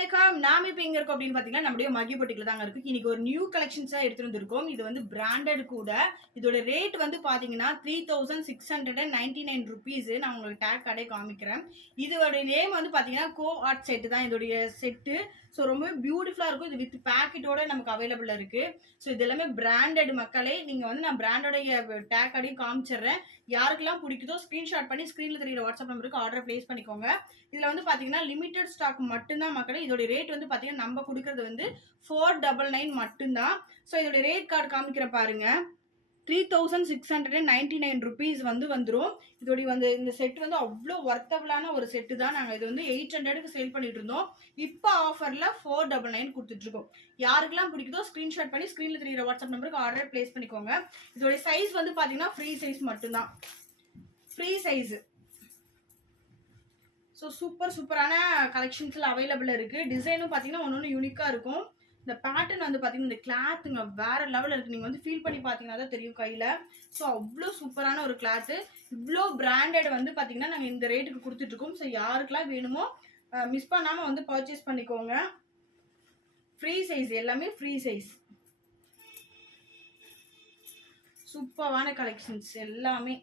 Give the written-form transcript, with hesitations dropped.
வணக்கம். நாம இப்ப எங்க இருக்கோம் அப்படின்னு பாத்தீங்கன்னா நம்முடைய மகி பொட்டிக்ல தாங்க இருக்கு. இன்னைக்கு ஒரு நியூ கலெக்ஷன்ஸா எடுத்துட்டு வந்திருக்கோம். இது வந்து பிராண்டட் கூட. இதோட ரேட் வந்து பாத்தீங்கன்னா 3699 rupees. நான் உங்களுக்கு டேக் கடை காமிக்கிறேன். இதோட நேம் வந்து பாத்தீங்கன்னா கோ ஆர்ட் செட் தான் இதோடைய செட்டு. ஸோ ரொம்பவே பியூட்டிஃபுல்லா இருக்கும். இது வித் பேக்கெட்டோட நமக்கு அவைலபிள் இருக்கு. ஸோ இது எல்லாமே பிராண்டட் மக்களே. நீங்க வந்து நான் பிராண்டோடைய டேக் கடையும் காமிச்சிடுறேன். யாருக்கெல்லாம் பிடிக்குதோ ஸ்கிரீன்ஷாட் பண்ணி ஸ்கிரீன்ல தெரியுற வாட்ஸ்அப் நம்பருக்கு ஆர்டர் பிளேஸ் பண்ணிக்கோங்க. இதுல வந்து பாத்தீங்கன்னா லிமிடெட் ஸ்டாக் மட்டும்தான் மக்களே. இதோட ரேட் வந்து பாத்தீங்கன்னா நம்ம கொடுக்கறது வந்து 499 மட்டும்தான். ஸோ இதோட ரேட் கார்டு காமிக்கிற பாருங்க. 3699 rupees வந்து வந்துடும். இதோட வந்து இந்த செட் வந்து அவ்வளோ ஒர்த்தபிளான ஒரு செட்டு தான். நாங்கள் இது வந்து 800க்கு சேல் பண்ணிட்டு இருந்தோம். இப்போ ஆஃபர்ல 499 கொடுத்துட்டு இருக்கோம். யாருக்கெல்லாம் பிடிக்குதோ ஸ்கிரீன்ஷாட் பண்ணி ஸ்கிரீன்ல தெரியுற வாட்ஸ்அப் நம்பருக்கு ஆர்டர் பிளேஸ் பண்ணிக்கோங்க. இதோட சைஸ் வந்து பாத்தீங்கன்னா ஃப்ரீ சைஸ் மட்டும்தான். Free size. ஸோ சூப்பரான கலெக்ஷன்ஸ்ல அவைலபிள் இருக்கு. டிசைனும் பார்த்தீங்கன்னா ஒன்று யூனிக்காக இருக்கும். இந்த பேட்டர்ன் வந்து பார்த்தீங்கன்னா இந்த கிளாத்துங்க வேற லெவலில் இருக்கு. நீங்கள் வந்து ஃபீல் பண்ணி பார்த்தீங்கன்னா தான் தெரியும் கையில். ஸோ அவ்வளோ சூப்பரான ஒரு கிளாத்து. இவ்வளோ பிராண்டட் வந்து பார்த்தீங்கன்னா நாங்கள் இந்த ரேட்டுக்கு கொடுத்துட்ருக்கோம். ஸோ யாருக்கெல்லாம் வேணுமோ மிஸ் பண்ணாமல் வந்து பர்ச்சேஸ் பண்ணிக்கோங்க. ஃப்ரீ சைஸ், எல்லாமே ஃப்ரீ சைஸ். சூப்பரான கலெக்ஷன்ஸ் எல்லாமே.